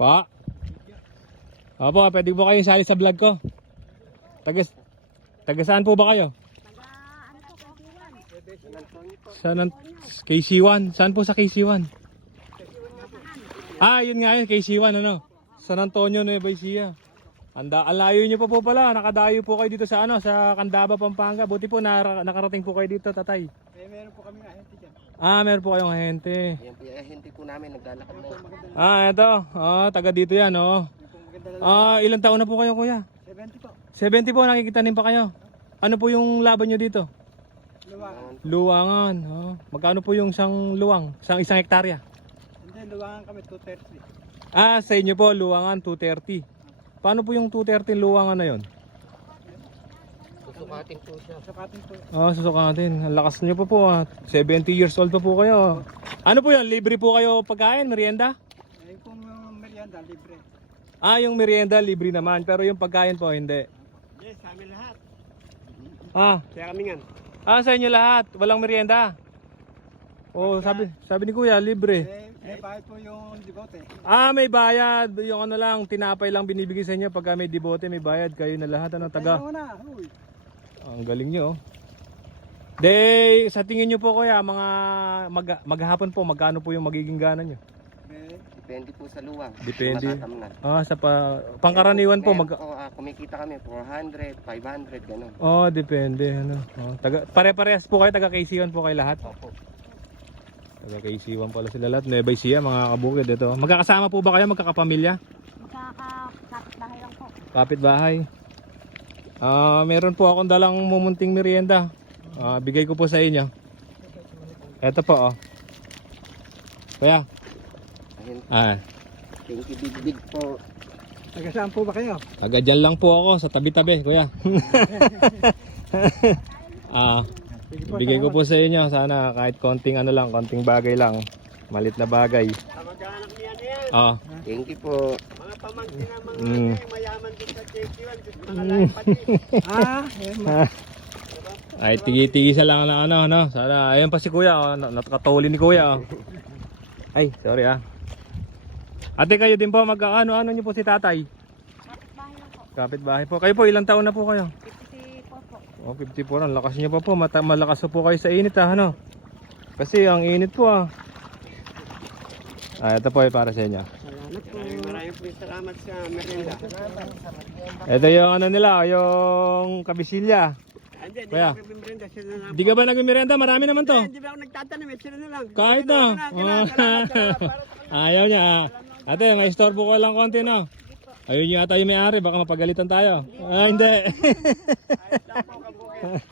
Pa? Opo, pwede po kayo sali sa vlog ko. Taga, taga saan po ba kayo? Saan ang KC1? Saan po sa KC1? Ah, yun nga yun, KC1 ano? San Antonio, Nueva Ecija. Anda, alayo nyo pa po pala. Nakadayo po kayo dito sa ano, sa Candaba, Pampanga. Buti po nara- nakarating po kayo dito, tatay. Eh, meron po kami ahente dyan. Ah, meron po kayong ahente. Yan po yung ahente po namin, naglalakad na. Ah, eto. Ah, taga dito yan, oh. Ah, ilang taon na po kayo, kuya? 70 po. 70 po, nakikitanim pa kayo. Ano po yung laban nyo dito? Luwangan. Luwangan. Oh. Magkano po yung isang luwang? Isang isang hektarya? Hindi, luwangan kami 230. Ah, sa inyo po, luwangan 230. Paano po yung 230 luwangan na yon? Susukatin po siya. Sukatin po. Ah, susukatin. Ang lakas nyo pa po ah. 70 years old pa po kayo. Ano po yan? Libre po kayo pagkain, merienda? Eh, kung yung merienda, libre. Ah, yung merienda libre naman, pero yung pagkain po hindi. Yes, kami lahat. Ah, Kaya kami nga. ah sa inyo lahat, walang merienda. Oh, sabi sabi ni Kuya, libre. Eh, may bayad po yung dibote. Ah, may bayad. Yung ano lang, tinapay lang binibigay sa inyo pagka may dibote, may bayad kayo na lahat ano taga. Na. Uy. Ang galing nyo. oh. De, sa tingin nyo po kuya, mga mag, maghapon po, magkano po yung magiging gana nyo? Depende po sa luwang. Depende. Matatamnan. Ah, sa pa, pangkaraniwan po, mag, po, ah, kumikita kami 400, 500, gano'n. oh, depende, ano. Oh, taga, pare-parehas po kayo, taga KC1 po kayo lahat. Opo. Taga KC1 pala sila lahat. Nueva Ecija, mga kabukid ito. Magkakasama po ba kayo, magkakapamilya? Magkakapit bahay lang po. Kapitbahay. Ah, meron po akong dalang mumunting merienda. Ah, bigay ko po sa inyo. Ito po, oh. Kuya. Ah, thank you big big po. taga saan po ba kayo? taga dyan lang po ako sa tabi-tabi, kuya. ah, bigay ko po sa inyo. Sana kahit konting ano lang, konting bagay lang. Malit na bagay. Kamag-anak niya yan. Ah, Thank you po. Pamangkin na mga Mm. eh, mayaman din sa JQ1. Mga lahat pati. ah, eh, ay tigi-tigi sa lang na ano, ano. Sana, ayun pa si kuya, oh. na- nakatuli ni kuya. Oh. Ay, sorry ah. Ate kayo din po, mag-ano-ano niyo po si tatay? Kapit bahay lang po. Kapit-bahay po. Kayo po, ilang taon na po kayo? 54 po. Oh, 54. Ang lakas niyo pa po. Mata malakas po kayo sa init ah, ano? Kasi ang init po ah. Ah, ito po ay para sa inyo. Salamat po. Maraming po salamat sa merienda. Ito yung ano nila, yung kabisilya. Hindi, di Kuya. ako merienda. Sila na lang. Di ka ba nagmimerenda? Marami naman to. Hindi ba ako nagtatanim? eh, Sila na lang. Kahit na. Kailangan, kailangan, para sa- Ayaw niya ah. Ate, may istorbo ko lang konti no. Ayun yata yung may-ari, baka mapagalitan tayo. Ah, hindi. Ayos lang po, kabukid.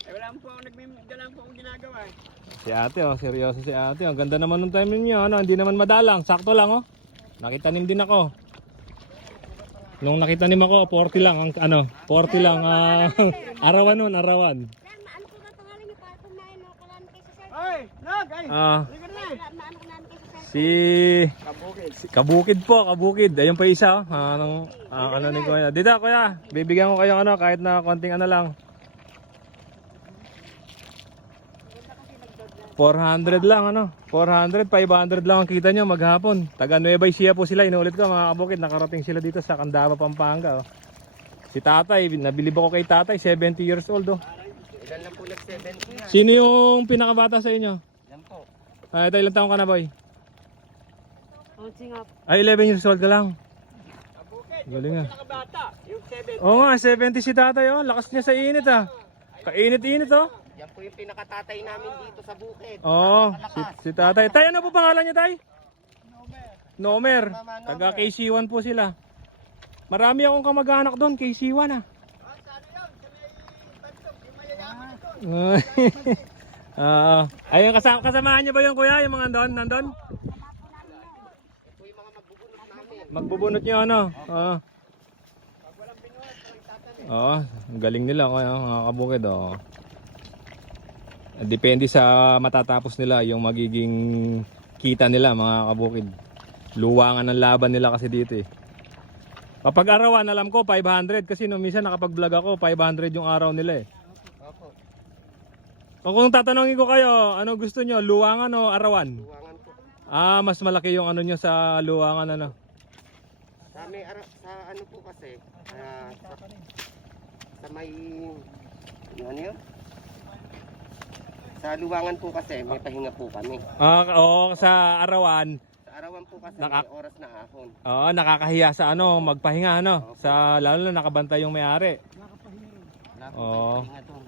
Eh, wala po ako nagmim- wala po akong ginagawa eh. si ate oh, seryoso si ate. Ang ganda naman ng time niyo, ano, hindi naman madalang, sakto lang oh. Nakitanim din ako. Nung nakitanim ako, 40 lang ang ano, 40 lang ah, arawan nun, arawan. Nag! Ay! Ah, eh. Sir. si Kabukid. si Kabukid po, Kabukid. Ayun pa isa oh. Ah, Anong ah, ano ni Kuya. Dito Kuya, bibigyan ko kayo ano kahit na konting ano lang. 400 lang ano. 400, 500 lang ang kita nyo maghapon. Taga Nueva Ecija po sila. Inuulit ko mga kabukid. Nakarating sila dito sa Candaba, Pampanga. Oh. Si tatay, nabilib ako kay tatay. 70 years old. Oh. Ilan lang po nag-70 yan. Sino yung pinakabata sa inyo? Yan po. Ah, ito ilang taong ka na boy? Ay, 11 years old ka lang. Galing ah. Pinakabata. Yung 7. Oo nga, 70 si tatay oh. Lakas niya sa init ah. Kainit-init oh. Yan po yung pinakatatay namin dito sa bukid. Oo, si, si tatay. Tay, ano po pangalan niya tay? Nomer. Nomer. Taga KC1 po sila. Marami akong kamag-anak doon, KC1 ah. Ah, ayun kasama kasamahan niyo ba yung kuya, yung mga yung mga magbubunot niyo ano? Oo. Oo, ang galing nila kaya mga kabukid oh. Depende sa matatapos nila yung magiging kita nila mga kabukid. Luwangan ng laban nila kasi dito eh. Kapag arawan alam ko 500 kasi no minsan nakapag-vlog ako 500 yung araw nila eh. Opo. Kung tatanungin ko kayo, ano gusto nyo, luwangan o arawan? Luwangan po. Ah, mas malaki yung ano nyo sa luwangan ano. Sa may ara, sa ano po kasi, ah, sa, sa may ano, ano yun? Sa luwangan po kasi, may pahinga po kami. Ah, oo, sa arawan, Sa arawan po kasi Naka- may oras na hapon. oo, nakakahiya sa ano, magpahinga ano, sa lalo na nakabantay yung may-ari. Wala po Oo. tayong pahinga doon.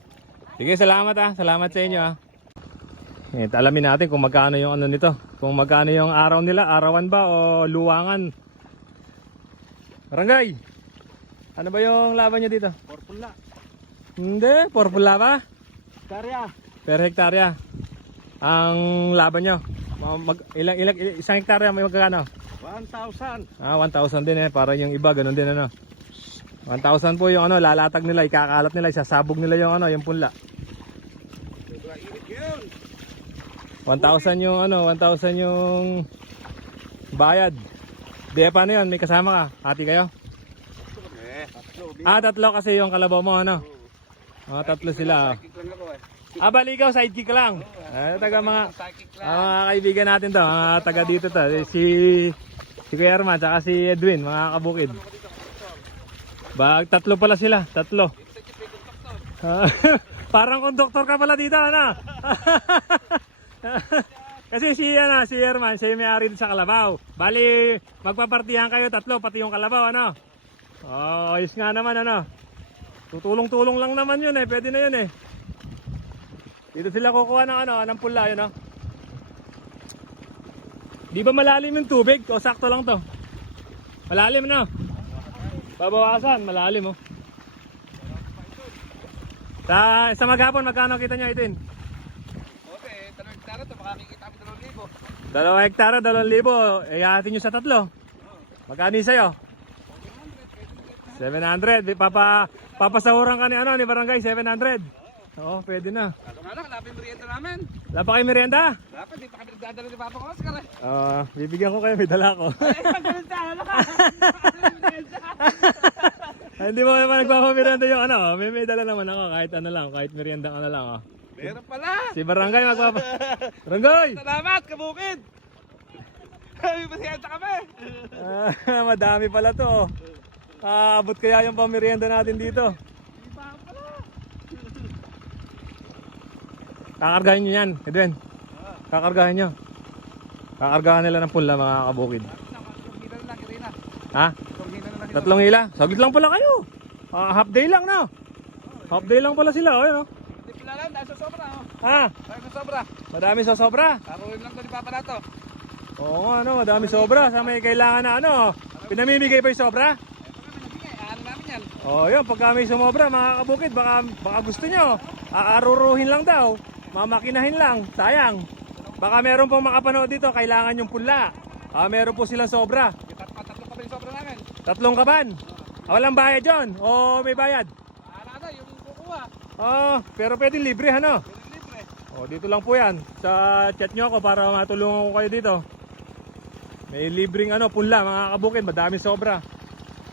Sige, salamat ah. Salamat sa inyo ah. Eh, alamin natin kung magkano yung ano nito. Kung magkano yung araw nila, arawan ba o luwangan. Barangay! Ano ba yung laban nyo dito? Purple la. Hindi, purple ba? Karya. Per hektarya. Ang laban nyo. Ma- Mag, ilang, ilang, isang hektarya may magkano? 1,000. Ah, 1,000 din eh. Para yung iba, ganun din ano. 1,000 po yung ano, lalatag nila, ikakalat nila, isasabog nila yung ano, yung punla. Diba, init yun. 1,000 yung ano, 1,000 yung bayad. Di paano yun? May kasama ka? Hati kayo? Eh. Ah, tatlo kasi yung kalabaw mo ano? Mga tatlo sila. Psychic lang ako eh. Ah, bali ikaw, sidekick lang. Ah, taga mga, lang. ah, mga kaibigan natin to, mga taga dito to. Eh, Si, si Kuya Herman, tsaka si Edwin, mga kabukid. Bag, tatlo pala sila, tatlo. Ah, parang konduktor ka pala dito, ano? Kasi si, ano, si Herman, siya yung may-ari sa Kalabaw. Bali, magpapartihan kayo tatlo, pati yung Kalabaw, ano? Oh, ayos nga naman, ano? Tutulong-tulong lang naman yun eh, pwede na yun eh. Dito sila kukuha ng ano, ng pula yun, no? Di ba malalim yung tubig? O sakto lang to? Malalim, no? Babawasan, malalim, oh. Sa, sa maghapon, magkano kita nyo itin? Okay, talong hektara to, makakikita kami dalawang libo. Dalawang hektara, dalawang libo. Eh, nyo sa tatlo. Magkano sa'yo? 700. Di, Papa, papasahuran ka ni, ano, ni Barangay, 700. Oo, pwede na. Lalo nga lang, merienda namin. Wala pa kayo merienda? Dapat, di pa kami nagdadala ni Papa ko Oscar eh. Ah, bibigyan ko kayo, may dala ko. Ka. Ay, Hindi mo naman nagpapamerienda yung ano, may may dala naman ako kahit ano lang, kahit merienda ka na lang. Oh. Meron pala. Si Barangay magpapa... Barangay! Salamat, kabukid. May pasensya kami. Ah, madami pala to. oh. Aabot kaya yung pamerienda natin dito. Kakargahin nyo yan, Edwin. Kakargahin nyo. Kakargahan nila ng pula mga kabukid. Ha? Tatlong hila? Saglit lang pala kayo. Ah, half day lang na. Half day lang pala sila. Oh, yun, oh. Hindi pala lang, dahil sa sobra. Oh. Ha? Dahil sa sobra. Madami sa sobra. Karuhin lang to ni Papa na to. Oo nga, ano, madami sobra. Sa may kailangan na ano, pinamimigay pa yung sobra. Eh, pag kami nagbigay, aanan Oo, yun, pagka may sumobra, mga kabukid, baka, baka gusto nyo, aaruruhin lang daw, mamakinahin lang, sayang. Baka meron pong makapanood dito, kailangan yung pula. Ah, meron po silang sobra. Kita pa tatlo pa ba yung sobra namin? Tatlong kaban. Ah, walang bayad yon O may bayad? Aanan na, yung kukuha. Oo, pero pwede libre, ano? Yung libre. O, dito lang po yan. Sa chat nyo ako para matulungan ko kayo dito. May libreng ano, punla, mga kabukid. Madami sobra.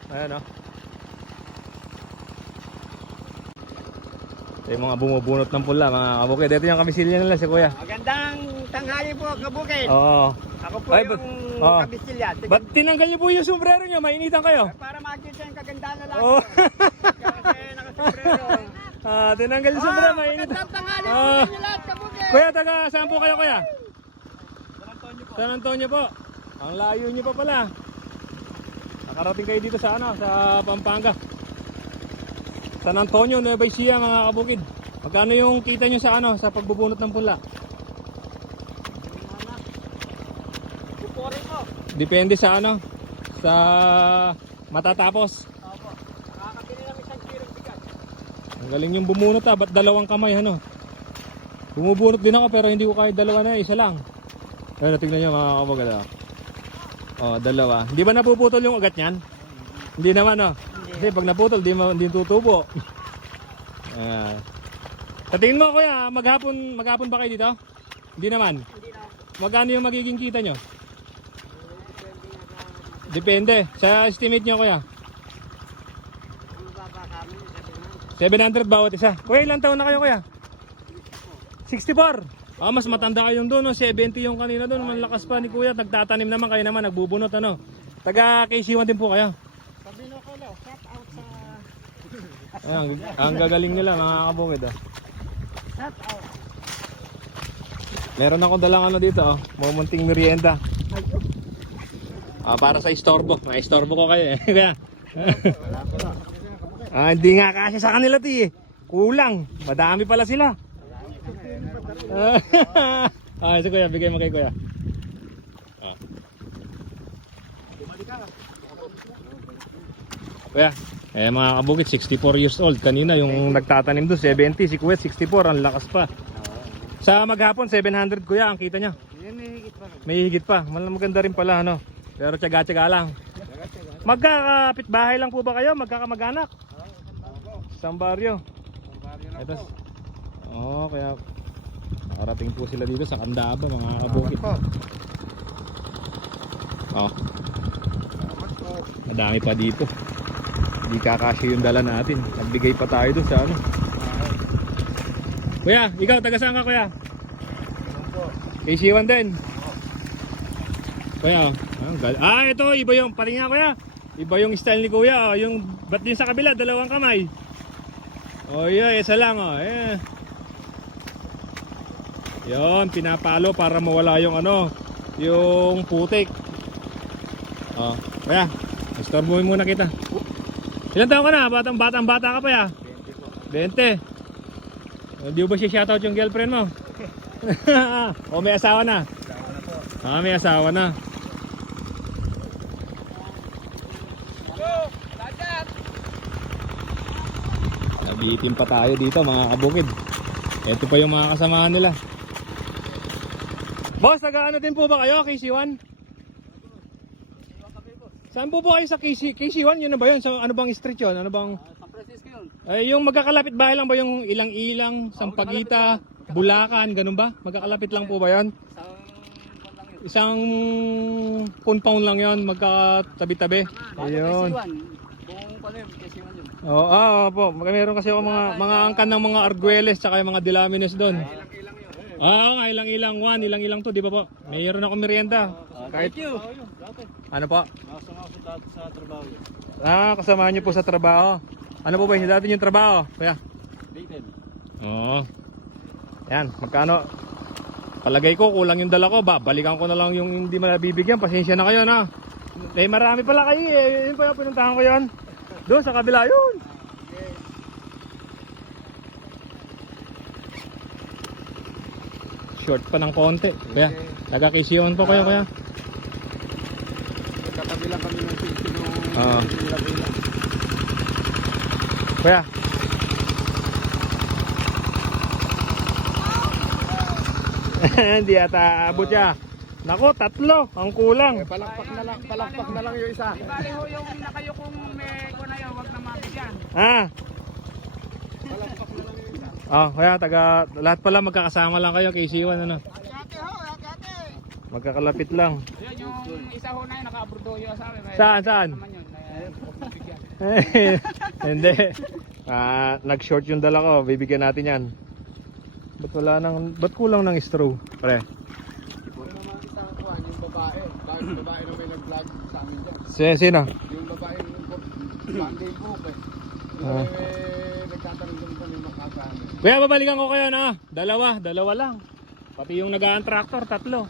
Ayan o. Ito yung mga bumubunot ng pula, mga kabukid. Ito yung kamisilya nila si kuya. Magandang tanghali po, kabukid. Oo. Ako po Ay, yung ba't- Oo. kabisilya. Ba't tinanggal niyo po yung sombrero niyo? Mainitan kayo. Para makita yung kagandahan na lang. Oo. Kasi nakasombrero. ah, tinanggal yung sombrero, mainit. Magandang tanghali po Ah. sa inyo lahat, kabukid. Kuya, taga saan po kayo kuya? San Antonio po. San Antonio po. Ang layo niyo pa pala. Nakarating kayo dito sa ano, sa Pampanga. San Antonio, Nueva Ecija mga kabukid. Magkano yung kita niyo sa ano, sa pagbubunot ng pula? Depende sa ano, sa matatapos. Opo. Nakakabili ng isang kirong bigas. Ang galing yung bumunot ah, ba't dalawang kamay ano? Bumubunot din ako pero hindi ko kahit dalawa na, isa lang. Ayun, tingnan nyo mga kabukid. ah. Oh, dalawa. Hindi ba napuputol yung ugat niyan? Hindi naman oh. Kasi pag naputol, di, ma- di tutubo. Ayan. Sa tingin mo kuya, maghapon, maghapon ba kayo dito? Hindi naman. Hindi na. Magkano yung magiging kita nyo? Depende. Sa estimate nyo kuya. Ang baba kami, sabi na. 700 bawat isa. Kuya, ilang taon na kayo kuya? 64. Ah, mas matanda kayong doon, no? 70 yung kanina doon. Malakas pa ni kuya. Nagtatanim naman kayo naman, nagbubunot ano. Taga KC1 din po kayo. Sabi na ko lang, shout out sa... Ayan, ang, ang gagaling nila mga kabukid ah. Shout out. Meron akong dalang ano dito oh, mumunting merienda. Ah, para sa istorbo. May istorbo ko kayo eh. Kaya. ah, hindi nga kasi sa kanila 'to eh. Kulang. Madami pala sila. ah, ito kuya, bigay mo kay kuya. Ah. Kuya, eh mga kabukit, 64 years old. Kanina yung nagtatanim doon, 70. Si kuya, 64. Ang lakas pa. Sa maghapon, 700 kuya, ang kita niya. Yan may higit pa. May higit pa. Maganda rin pala, ano. Pero tsaga-tsaga lang. Magkakapit bahay lang po ba kayo? Magkakamag-anak? Isang baryo. Ito. Oo, oh, kaya nakarating po sila dito sa Candaba, mga kabukit. Oh. Madami pa dito. Hindi kakasya yung dala natin. Nagbigay pa tayo dun sa ano. Kuya, ikaw, taga saan ka kuya? KC1 din. Kuya, ah, ito, iba yung, patingin nga kuya. Iba yung style ni kuya, oh. yung, ba't din sa kabila, dalawang kamay. Oh, yeah, isa lang, oh. Eh. Yon, pinapalo para mawala yung ano, yung putik. Oh, kuya, istorbohin muna kita. Ilan taon ka na? Batang batang bata ka pa ya? 20. Hindi ba siya shoutout yung girlfriend mo? o may asawa na? Ah, may asawa na. Nabitin pa tayo dito mga kabukid. Ito pa yung mga kasamahan nila. Boss, taga ano din po ba kayo? KC1? Saan po po kayo sa KC, KC1? Yun na ba yun? So, ano bang street yun? Ano bang... San Francisco yun. Ay, yung magkakalapit bahay lang ba yung ilang-ilang, Sampaguita, Bulacan, ganun ba? Magkakalapit lang po ba yun? Isang lang yun. Compound lang yon magkatabi-tabi. Ayun. KC1. Buong pala yun, KC1 yun. Oo, ah, po. Meron kasi ako mga mga angkan ng mga Arguelles tsaka yung mga Dilamines doon. Ah, nga, ilang-ilang one, ilang-ilang to, di ba po? Mayroon ako merienda. Kahit Thank you. Ano po? Nga sa dati sa trabaho. Ah, kasama niyo po sa trabaho. Ano po ba yung dati yung trabaho? Kuya. Dated. Oo. Yan, magkano? Palagay ko kulang yung dala ko, ba, balikan ko na lang yung hindi mo nabibigyan. Pasensya na kayo na. Eh marami pala kayo eh. Yun pa yung pinuntahan ko yun. Doon sa kabila yun. Short pa ng konti. Kaya, taga-kisyon po kayo kaya. Katabi lang kami ng safety nung Oo. Kuya. Hindi ata abot siya. Nako, tatlo. Ang kulang. Palakpak na lang, palakpak na lang yung isa. Di bali ho yung nakayo kung may ko na yun, wag na mabigyan. Ah. Ah, kaya taga lahat pala magkakasama lang kayo kay Siwan ano. Ate ho, ate. Magkakalapit lang. Ayun, yung isa ho na yun, naka-abroad ho yun sa amin. May- Saan, saan? Naman yun, kaya wag mabigyan. Hindi. Ah, nag-short yung dala ko. Bibigyan natin 'yan. Ba't wala nang ba't kulang ng straw? Pre. Ano naman isa kuhan, yung babae. Yung babae na may nag-vlog sa amin dyan? Si- Sino? Yung babae yung Sunday book eh. Ah. Eh, nagtatanong kami makasama. Kaya babalikan ko kayo na. Dalawa, dalawa lang. Pati yung nagaan tractor, tatlo.